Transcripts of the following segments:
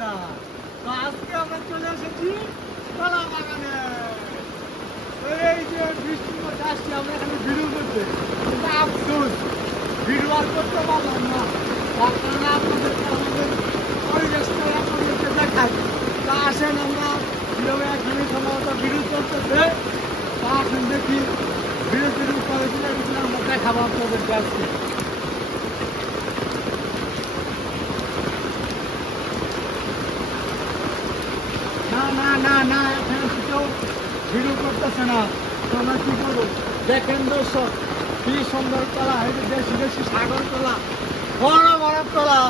দাদা। তো আজকে আমরা চলে এসেছি কলা বাগানে। এই যে বৃষ্টির মধ্যে আসছি আমরা এখানে ভিডিও করতে, কিন্তু আফসোস ভিডিও আর করতে পারলাম না। তার কারণে আপনাদেরকে আমাদের পরিবেশটা আপনাদেরকে দেখাই। তা আসেন আমরা ভিডিও এখানে সম্ভবত ভিডিও চলতেছে। তা আসেন দেখি ভিডিও টিডিও করেছিল এগুলো আমরা দেখাবো আপনাদেরকে আজকে। না না না না এখানে কেউ ভিডিও করতেছে না। তো আমরা কি করবো? দেখেন দর্শক কি সুন্দর কলা, এই যে বেশি বেশি সাগর কলা, বড় বড় কলা,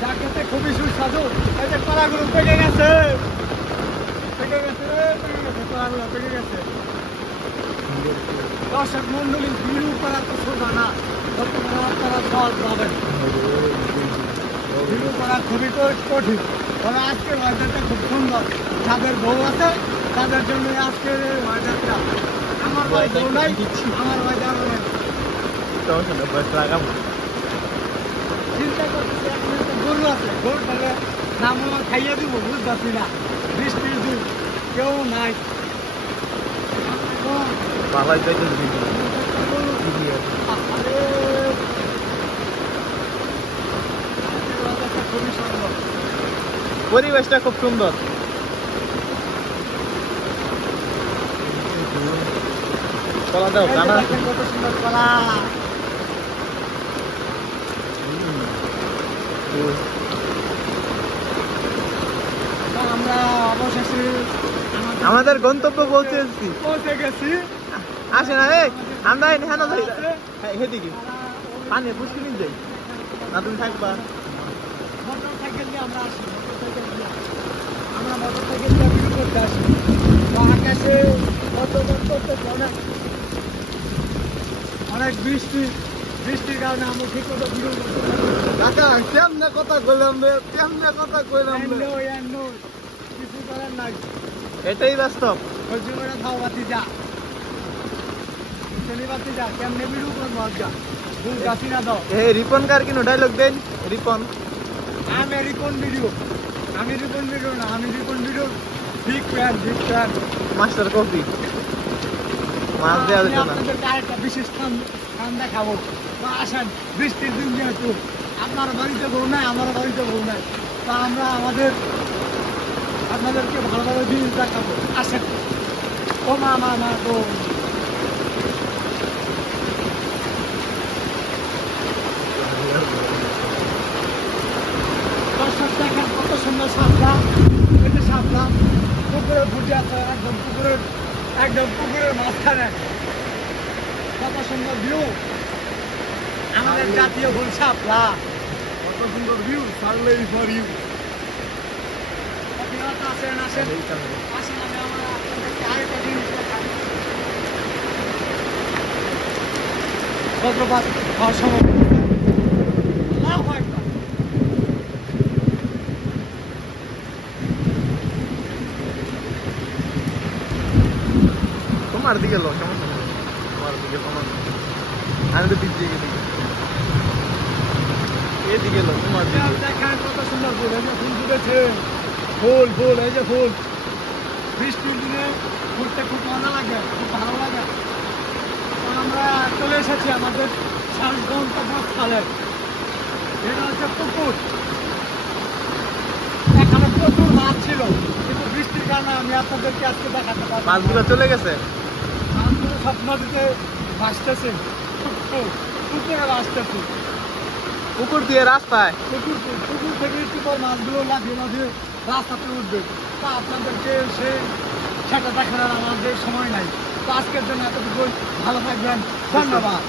যা খেতে খুবই সুস্বাদু। এই যে কলাগুলো পেকে গেছে, পেকে গেছে, পেকে গেছে, কলাগুলো পেকে গেছে। দর্শক মন্ডলী ভিডিও করা তো সোজা না, বর্তমানে আপনারা সহজ পাবেন। ভিডিও করা খুবই কঠিন। তবে আজকের ওয়েদারটা খুব সুন্দর। যাদের বউ আছে তাদের জন্য আজকের এই ওয়েদারটা। আমার ভাই বউ নাই, আমার ওয়েদার অনেক চিন্তা করতেছি। এখন একটা গরু আছে, গরু তাহলে নাম খাইয়ে দিব, বুঝতে না। বৃষ্টির দিন কেউ নাই। খুবই সুন্দর, পরিবেশটা খুব সুন্দর। কলা দাও কানা, কত সুন্দর কলা। আমরা অবশেষে আমাদের গন্তব্য পৌঁছে গেছি। আসে না রে, আমরা হেন যাই হেদিকে পানি পুষ্টি নিয়ে যাই না, তুমি থাকবা। মোটরসাইকেল দিয়ে আমরা আসি, মোটরসাইকেল দিয়ে আমরা মোটরসাইকেল দিয়ে ভিডিও করতে আসি। তো আকাশে অনেক বৃষ্টি, বৃষ্টির কারণে আমরা ঠিক মতো ভিডিও করতে কাকা কেমনে কথা কইলাম রে, কেমনে কথা কইলাম রে, কিছু করার নাই। এটাই বাস্তব। সহ্য করে খাও, বাতি যা বাতি যা, কেমনে ভিডিও করবো আজকা ভুল গাছি না দাও। এই রিপন কার কিনো ডায়লগ দেন। রিপন আমি রিপন ভিডিও, আমি রিপন ভিডিও না, আমি Ripon video big fan, big fan. Master copy মাছ দেওয়া যেত না। আপনাদেরকে আরেকটা বিশেষ স্থান দেখাবো। তো আসেন, বৃষ্টির দিন যেহেতু আপনার বাড়িতে বউ নাই, আমার বাড়িতে বউ নাই, তা আমরা আপনাদেরকে ভালো ভালো জিনিস দেখাবো। আসেন। ও মা মা মা গো, দর্শক দেখেন কত সুন্দর শাপলা। এই যে শাপলা পুকুরে ফুটে আছে, একদম পুকুরের মাঝখানে। কত সুন্দর ভিউ, আমাদের জাতীয় ফুল শাপলা। কত সুন্দর ভিউ, সার্লেই ফর ইউ। আসেন আসেন আসেন, আমরা আপনাদেরকে আরেকটা জিনিস দেখাই। বজ্রপাত হওয়ার সময় তোমার দিকে লো, সমস্যা নেই, তোমার দিকে সমস্যা। আমি তো পিছিয়ে গেছি, এদিকে লো, তোমার দিকে। দেখেন কত সুন্দর ফুল, এই যে ফুল ফুটেছে, ফুল ফুল, এই যে ফুল। বৃষ্টির দিনে ঘুরতে খুব মজা লাগে, খুব ভালো লাগে। আমরা চলে এসেছি আমাদের গন্তব্যস্থলে। এটা হচ্ছে পুকুর। এখানে প্রচুর মাছ ছিল, কিন্তু বৃষ্টির কারণে আমি আপনাদেরকে আজকে দেখাতে পারবো। মাছগুলো চলে গেছে, মাছগুলো সব নদীতে ভাসতেছে, পুকুরে ভাসতেছে। পুকুর দিয়ে রাস্তায়, পুকুর থেকে একটু পর মাছগুলো লাফিয়ে রাস্তাতে উঠবে। তা আপনাদেরকে সেটা দেখানোর আমাদের সময় নাই। তো আজকের জন্য এতটুকু, ভালো থাকবেন, ধন্যবাদ।